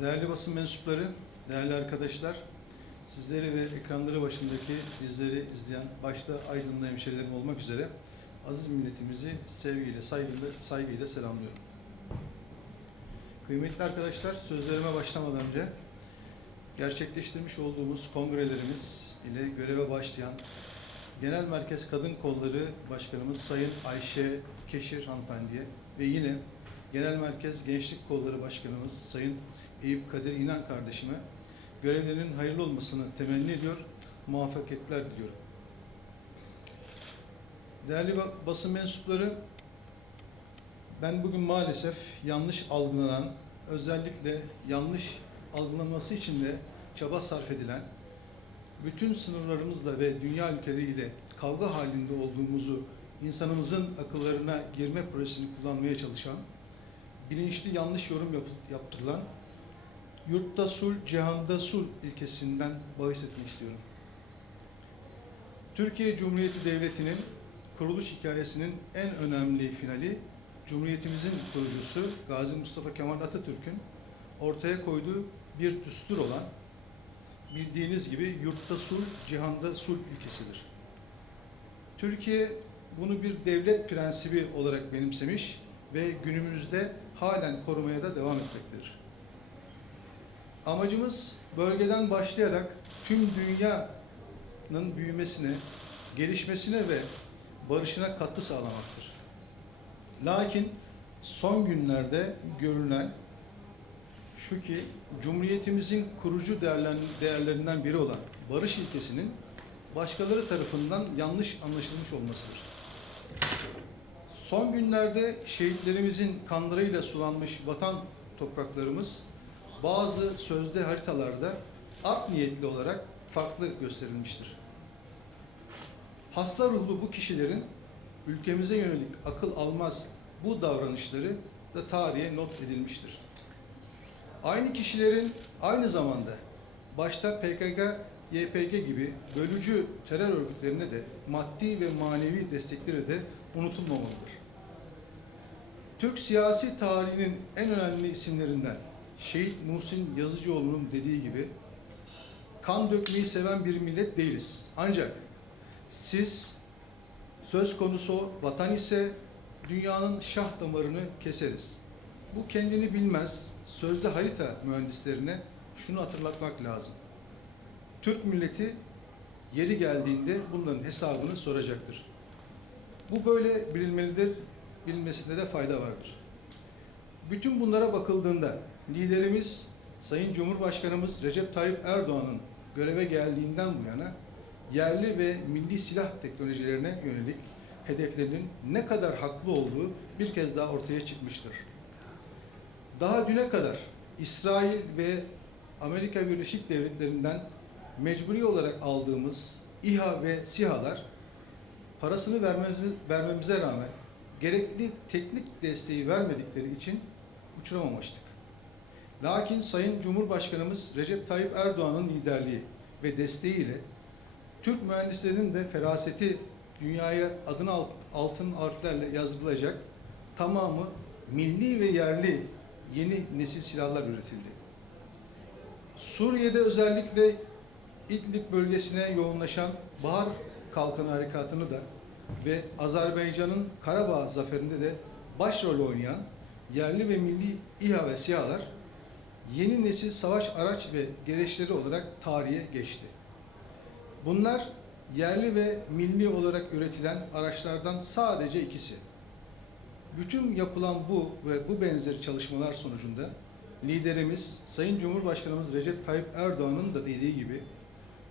Değerli basın mensupları, değerli arkadaşlar, sizleri ve ekranları başındaki bizleri izleyen başta Aydınlı hemşerilerim olmak üzere aziz milletimizi sevgiyle, saygıyla, saygıyla selamlıyorum. Kıymetli arkadaşlar, sözlerime başlamadan önce gerçekleştirmiş olduğumuz kongrelerimiz ile göreve başlayan Genel Merkez Kadın Kolları Başkanımız Sayın Ayşe Keşir hanımefendiye ve yine Genel Merkez Gençlik Kolları Başkanımız Sayın Eyüp Kadir İnan kardeşime görevlerinin hayırlı olmasını temenni ediyor, muvaffakiyetler diliyorum. Değerli ba- basın mensupları, ben bugün maalesef yanlış algılanan, özellikle yanlış algılanması için de çaba sarf edilen, bütün sınırlarımızla ve dünya ülkeleriyle kavga halinde olduğumuzu insanımızın akıllarına girme projesini kullanmaya çalışan, bilinçli yanlış yorum yap- yaptırılan, yurtta sul, cihanda sul ilkesinden bahis etmek istiyorum. Türkiye Cumhuriyeti Devleti'nin kuruluş hikayesinin en önemli finali, Cumhuriyetimizin kurucusu Gazi Mustafa Kemal Atatürk'ün ortaya koyduğu bir düstur olan bildiğiniz gibi yurtta sul, cihanda sul ilkesidir. Türkiye bunu bir devlet prensibi olarak benimsemiş ve günümüzde halen korumaya da devam etmektedir. Amacımız bölgeden başlayarak tüm dünyanın büyümesine, gelişmesine ve barışına katkı sağlamaktır. Lakin son günlerde görülen şu ki Cumhuriyetimizin kurucu değerlerinden biri olan barış ilkesinin başkaları tarafından yanlış anlaşılmış olmasıdır. Son günlerde şehitlerimizin kanlarıyla sulanmış vatan topraklarımız bazı sözde haritalarda art niyetli olarak farklı gösterilmiştir. Hasta ruhlu bu kişilerin ülkemize yönelik akıl almaz bu davranışları da tarihe not edilmiştir. Aynı kişilerin aynı zamanda başta PKK, YPG gibi bölücü terör örgütlerine de maddi ve manevi destekleri de unutulmamalıdır. Türk siyasi tarihinin en önemli isimlerinden Şehit Muhsin Yazıcıoğlu'nun dediği gibi kan dökmeyi seven bir millet değiliz. Ancak siz söz konusu vatan ise dünyanın şah damarını keseriz. Bu kendini bilmez sözde harita mühendislerine şunu hatırlatmak lazım. Türk milleti yeri geldiğinde bunların hesabını soracaktır. Bu böyle bilinmelidir, bilinmesinde de fayda vardır. Bütün bunlara bakıldığında liderimiz Sayın Cumhurbaşkanımız Recep Tayyip Erdoğan'ın göreve geldiğinden bu yana yerli ve milli silah teknolojilerine yönelik hedeflerinin ne kadar haklı olduğu bir kez daha ortaya çıkmıştır. Daha düne kadar İsrail ve Amerika Birleşik Devletleri'nden mecburi olarak aldığımız İHA ve SİHA'lar parasını vermemize, rağmen gerekli teknik desteği vermedikleri için uçuramamıştık. Lakin Sayın Cumhurbaşkanımız Recep Tayyip Erdoğan'ın liderliği ve desteğiyle Türk mühendislerinin de feraseti dünyaya adını alt- altın harflerle yazılacak tamamı milli ve yerli yeni nesil silahlar üretildi. Suriye'de özellikle İdlib bölgesine yoğunlaşan Bahar Kalkanı Harekatı'nı da ve Azerbaycan'ın Karabağ zaferinde de başrol oynayan yerli ve milli İHA ve SİHA'lar yeni nesil savaş araç ve gereçleri olarak tarihe geçti. Bunlar yerli ve milli olarak üretilen araçlardan sadece ikisi. Bütün yapılan bu ve bu benzeri çalışmalar sonucunda liderimiz Sayın Cumhurbaşkanımız Recep Tayyip Erdoğan'ın da dediği gibi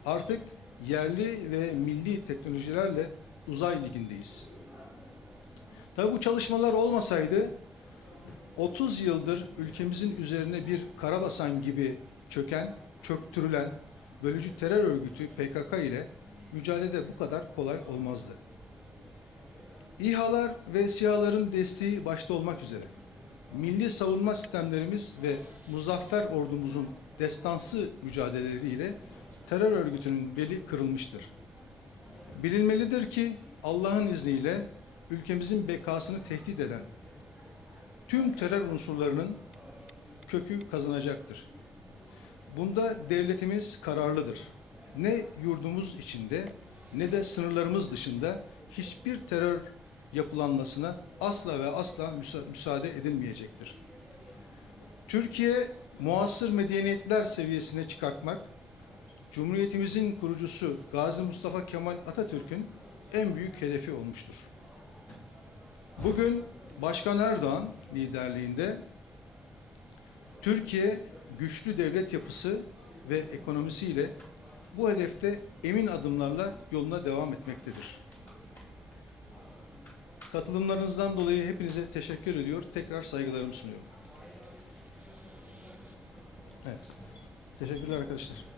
artık yerli ve milli teknolojilerle uzay ligindeyiz. Tabi bu çalışmalar olmasaydı 30 yıldır ülkemizin üzerine bir karabasan gibi çöken, çöktürülen bölücü terör örgütü PKK ile mücadele bu kadar kolay olmazdı. İHA'lar ve SİHA'ların desteği başta olmak üzere milli savunma sistemlerimiz ve muzaffer ordumuzun destansı mücadeleleriyle terör örgütünün beli kırılmıştır. Bilinmelidir ki Allah'ın izniyle ülkemizin bekasını tehdit eden tüm terör unsurlarının kökü kazanacaktır. Bunda devletimiz kararlıdır. Ne yurdumuz içinde ne de sınırlarımız dışında hiçbir terör yapılanmasına asla ve asla müsa- müsaade edilmeyecektir. Türkiye muasır medeniyetler seviyesine çıkartmak, Cumhuriyetimizin kurucusu Gazi Mustafa Kemal Atatürk'ün en büyük hedefi olmuştur. Bugün Başkan Erdoğan liderliğinde Türkiye güçlü devlet yapısı ve ekonomisiyle bu hedefte emin adımlarla yoluna devam etmektedir. Katılımlarınızdan dolayı hepinize teşekkür ediyor. Tekrar saygılarımı sunuyorum. Evet. Teşekkürler arkadaşlar.